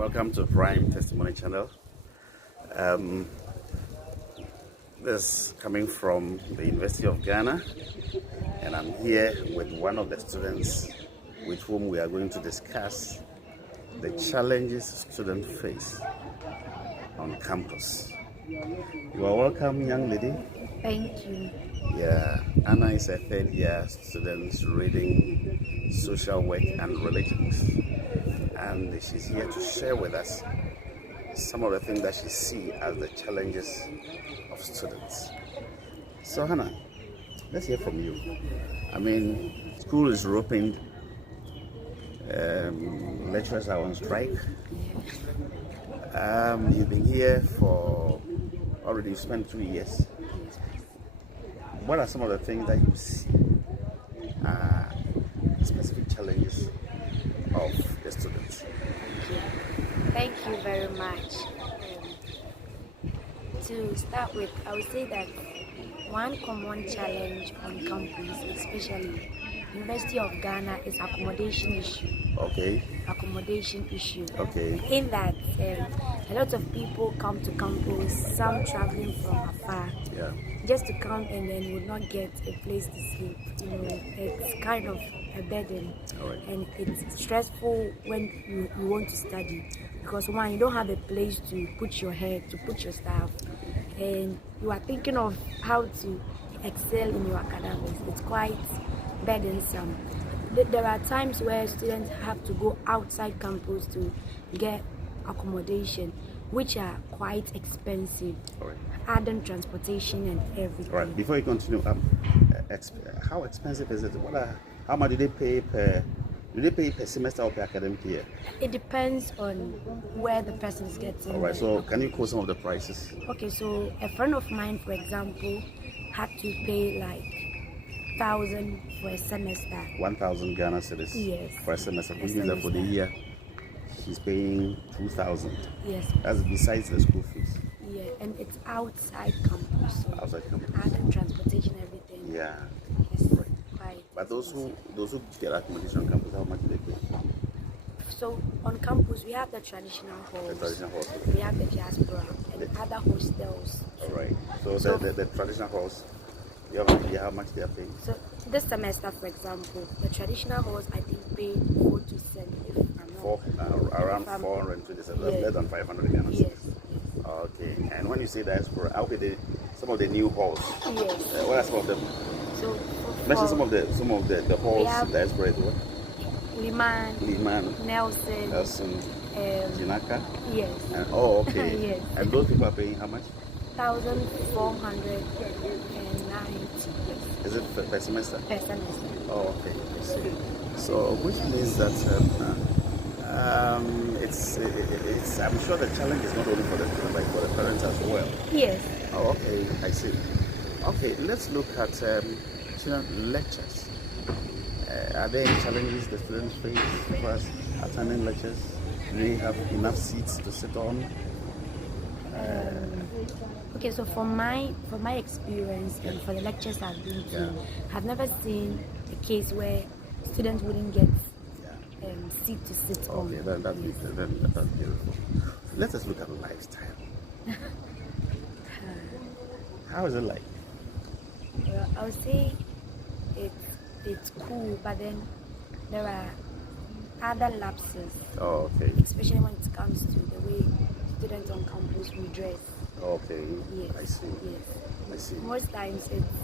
Welcome to Prime Testimony Channel. This coming from the University of Ghana, and I'm here with one of the students with whom we are going to discuss the challenges students face on campus. You are welcome, young lady. Thank you. Yeah, Anna is a third year student reading social work and religions, and she's here to share with us some of the things that she sees as the challenges of students. So Hannah, let's hear from you. I mean, school is reopened, lecturers are on strike. You've been here for already, you spent 2 years. What are some of the things that you see specific challenges of the students? Thank you very much. To start with, I would say that one common challenge on campus, especially University of Ghana, is accommodation issue. Okay. Accommodation issue. Okay. In that, a lot of people come to campus, some traveling from afar, just to come and then would not get a place to sleep. You know, it's kind of a burden, and it's stressful when you want to study, because one, you don't have a place to put your head, to put your stuff, and you are thinking of how to excel in your academics. It's quite burdensome. There are times where students have to go outside campus to get accommodation, which are quite expensive. Adding transportation and everything. All right. Before you continue, how expensive is it? How much do they pay per? Do they pay per semester or per academic year? It depends on where the person is getting. All right. So can you quote some of the prices? Okay. So a friend of mine, for example, had to pay like 1,000 for a semester. 1,000 Ghana cedis. Yes. For a semester. Which means that for the year, she's paying 2,000. Yes. That's besides the school fees. Yeah, and it's outside campus. So Outside campus. adding transportation, everything. Yeah. It's Right. quite But those who get accommodation on campus, how much do they pay? So on campus we have the traditional halls. The traditional halls. We have the diaspora and other hostels. All right. So, So- the traditional halls, you have an idea how much they are paying? So this semester, for example, the traditional halls I think paid 4 to 7, if I'm not. Around If I'm- 420, that's Yes. less than 500 Ghana Yes. cedis. Okay. And when you say diaspora, how many some of the new halls? Yes. What are some of them? So Mention for some of the halls have- diaspora is what? Liman, Liman, Nelson, Nelson, Jinaka. yes, And, oh, okay. Yes. And those people are paying how much? 1,490 Is it per semester? per semester. Oh, okay. I see. So, which means that it's. I'm sure the challenge is not only for the students, but for the parents as well. Yes. Oh, okay. I see. Okay, let's look at student lectures. Are there any challenges the students face first attending lectures? Do they have enough seats to sit on? Okay, so for my experience and for the lectures I've been to, I've never seen a case where students wouldn't get seat to sit on. Okay, that's beautiful. Let us look at lifestyle. How is it like? Well, I would say it's cool, but then there are other lapses, Oh, okay. especially when it comes to the way students on campus we dress. Okay. Yes. I see. Yes. I see. Most times it's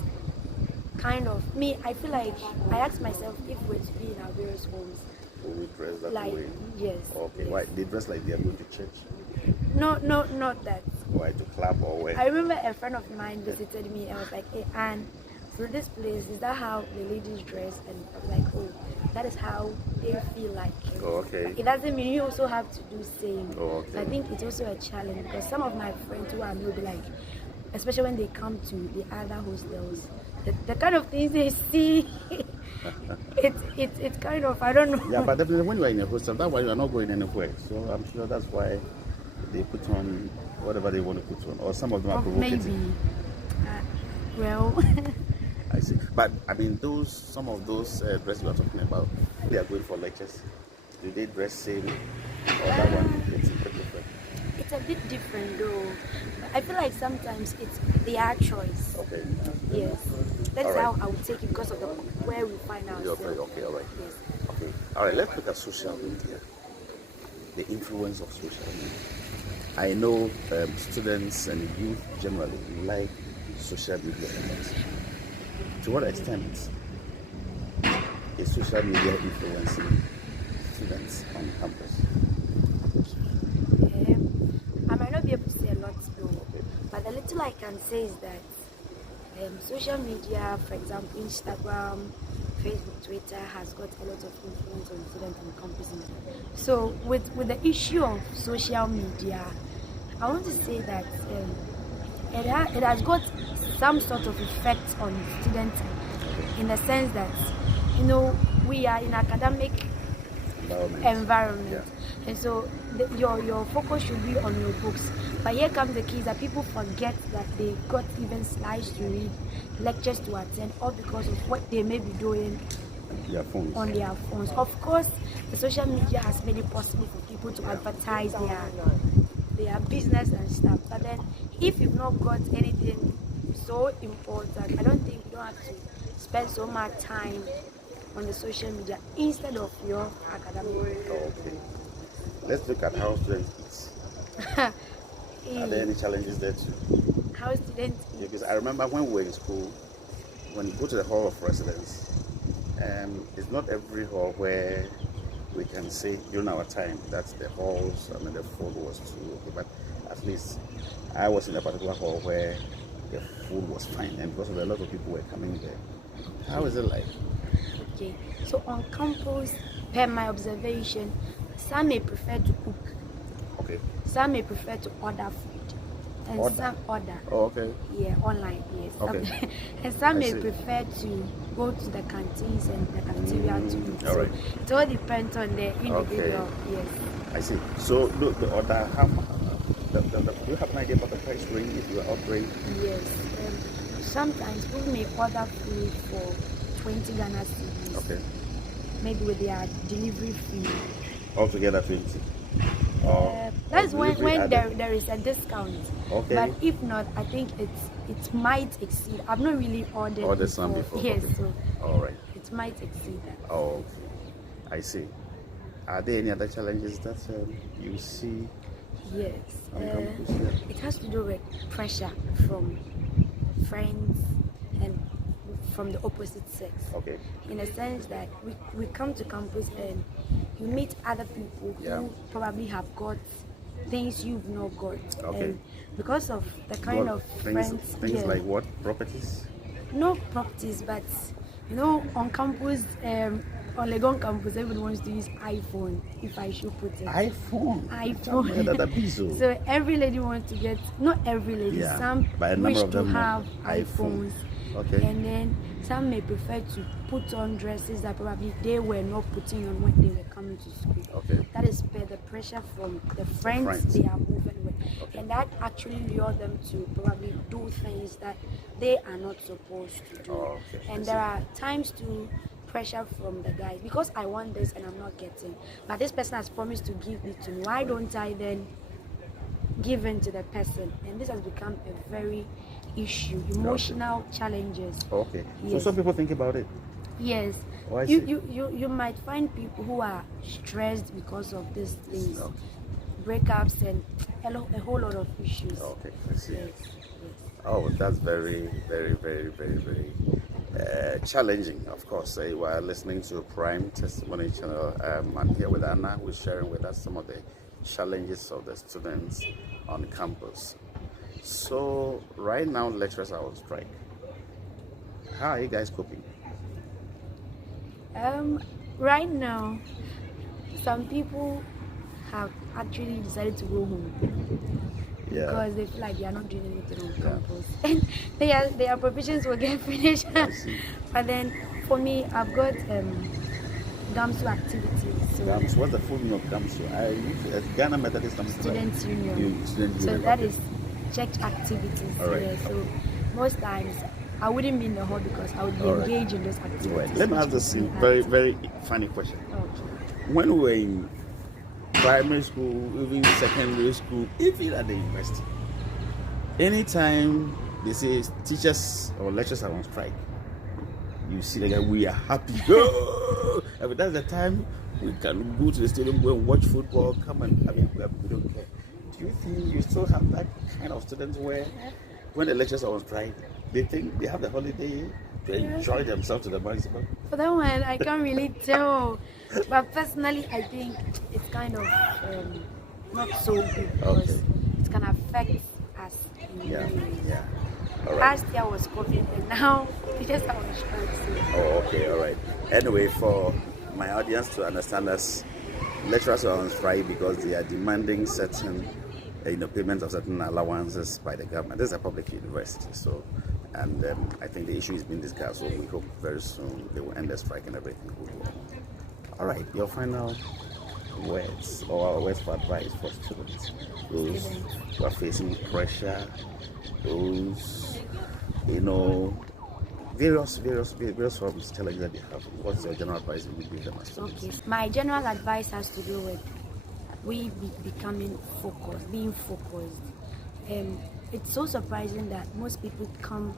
kind of me. I feel like I ask myself if we're to be in our various homes. Who we dress that Like way? yes. Okay. Yes. Why they dress like they are going to church? No, not that. Why to club or where? I remember a friend of mine visited me and was like, "Hey, Anne, so this place, is that how the ladies dress?" And I was like, "Oh, that is how they feel like it." Oh, okay. It doesn't mean you also have to do same. Oh, okay. I think it's also a challenge because some of my friends who are new be like, especially when they come to the other hostels, the kind of things they see, it's kind of, I don't know. Yeah, but definitely when you are in a hostel, that's why you are not going anywhere. So I'm sure that's why they put on whatever they want to put on, or some of them are provocative. Maybe. Well. I see. But I mean, some of those dresses you are talking about, they are going for lectures. Do they dress same, or that one? bit different though. But I feel like sometimes it's their choice. Okay. Yes. That's All right. how I would take it because of where we find ourselves. Okay, all right. Yes. Okay. All right, let's look at social media. The influence of social media. I know students and youth generally like social media a lot. To what extent is social media influencing students on campus? I might not be able to say a lot though, but the little I can say is that social media, for example, Instagram, Facebook, Twitter, has got a lot of influence on students on campus. So with the issue of social media, I want to say that it has got some sort of effect on students in the sense that, you know, we are in academic environment. Yeah. And so your focus should be on your books. But here comes the case that people forget that they got even slides to read, lectures to attend, all because of what they may be doing on their phones. Of course, the social media has made it possible for people to advertise their business and stuff. But then if you've not got anything so important, I don't think you don't have to spend so much time on the social media instead of your academic work. Okay. Let's look at how students eat. Are there any challenges there too? How students eat? Because I remember when we were in school, when you go to the hall of residence, it's not every hall where we can say during our time that the halls, I mean the food was too okay, but at least I was in a particular hall where the food was fine, and because of a lot of people were coming there. How is it like? Okay, so on campus, per my observation, some may prefer to cook. Okay. Some may prefer to order food. And some order. Oh, okay. Yeah, online, yes. Okay. And some may prefer to go to the canteens and the cafeteria to eat. All right. It all depends on the individual, yes. I see. So the order, do you have an idea about the price range if you are ordering? Yes. Sometimes people may order food for 20 Ghana cedis. Okay. Maybe with their delivery fee. Altogether 20. That's when there is a discount. Okay. But if not, I think it might exceed. I've not really ordered some before. Yes, okay. so all right. it might exceed that. Oh, okay. I see. Are there any other challenges that you see? Yes. On campus? Yeah. It has to do with pressure from friends and from the opposite sex. Okay. In a sense that we come to campus and you meet other people who probably have got things you've not got. Okay. And because of the kind of friends, things like what? Properties? No properties, but you know, on campus, on Legon campus, everyone wants to use iPhone, if I should put it. iPhone. So every lady wants to get, not every lady, some wish to have iPhones. Okay. And then some may prefer to put on dresses that probably they were not putting on when they were coming to school. Okay. That is the pressure from the friends they are moving with. Okay. And that actually lure them to probably do things that they are not supposed to do. Oh, okay. And there are times to pressure from the guy, because I want this and I'm not getting, but this person has promised to give it to me, why don't I then give in to the person? And this has become a very issue, emotional challenges. Okay. Yes. So some people think about it. Yes. Oh, you might find people who are stressed because of these things, breakups and a whole lot of issues. Okay, I see. Yes. Oh, that's very, very, very, very, very challenging. Of course, we are listening to Prime Testimony Channel. I'm here with Anna, who is sharing with us some of the challenges of the students on campus. So right now, lecturers are on strike. How are you guys coping? Right now, some people have actually decided to go home. Yeah. Because they feel like they are not doing anything on campus. And their provisions will get finished. But then for me, I've got GAMSU activities. So GAMSU, what's the full name of GAMSU? Ghana Methodist Students Union. So that is church activities. All right. Yeah, so most times I wouldn't be in the hall because I would be engaged in those activities. Right. Let me ask this very, very funny question. Okay. When we were in primary school, even secondary school, even at the university. Anytime they say teachers or lecturers are on strike, you see that we are happy. But that's the time we can go to the stadium, go and watch football, come and we don't care. Do you think you still have that kind of students where when the lecturers are on strike, they think they have the holiday to enjoy themselves to the maximum? For that one, I can't really tell. But personally, I think it's kind of not so good because it can affect us. Yeah. All right. Last year was COVID, and now we just have a strike. Oh, okay, all right. Anyway, for my audience to understand us, lecturers are on strike because they are demanding certain, payment of certain allowances by the government. This is a public university, so, and I think the issue is being discussed. So we hope very soon they will end the strike and everything will go on. All right, your final words or words for advice for students, those who are facing pressure, those various forms challenges that they have. What's your general advice you would give them as students? Okay, my general advice has to do with becoming focused, being focused. It's so surprising that most people come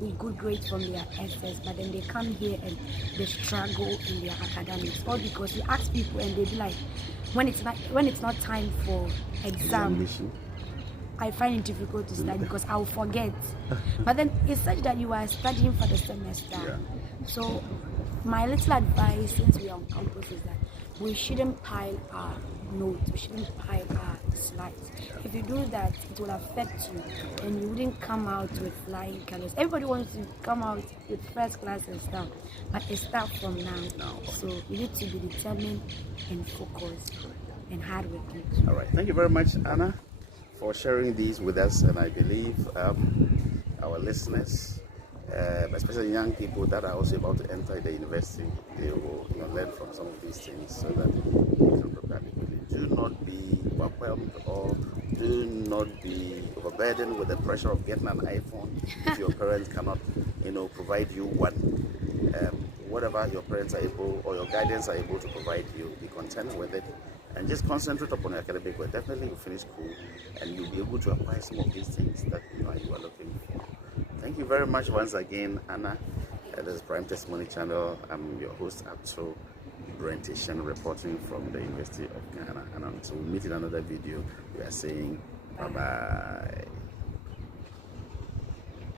with good grades from their SS, but then they come here and they struggle in their academics. All because you ask people and they be like, when it's not time for exam, I find it difficult to study because I'll forget. But then it's such that you are studying for the semester. Yeah. So my little advice, since we are on campus, is that we shouldn't pile our notes, we shouldn't pile our slides. If you do that, it will affect you and you wouldn't come out with flying colors. Everybody wants to come out with first class and stuff, but it starts from now. So you need to be determined and focused and hardworking. All right, thank you very much, Anna, for sharing these with us, and I believe our listeners, especially young people that are also about to enter the university, they will learn from some of these things so that they can prepare adequately. Do not be overwhelmed or do not be overburdened with the pressure of getting an iPhone if your parents cannot provide you one. Whatever your parents are able or your guardians are able to provide you, be content with it. And just concentrate upon your academic work. Definitely you finish school and you'll be able to acquire some of these things that you are looking for. Thank you very much once again, Anna. This is Prime Testimony Channel. I'm your host, Abso Brentishan, reporting from the University of Ghana. And until we meet in another video, we are saying bye-bye.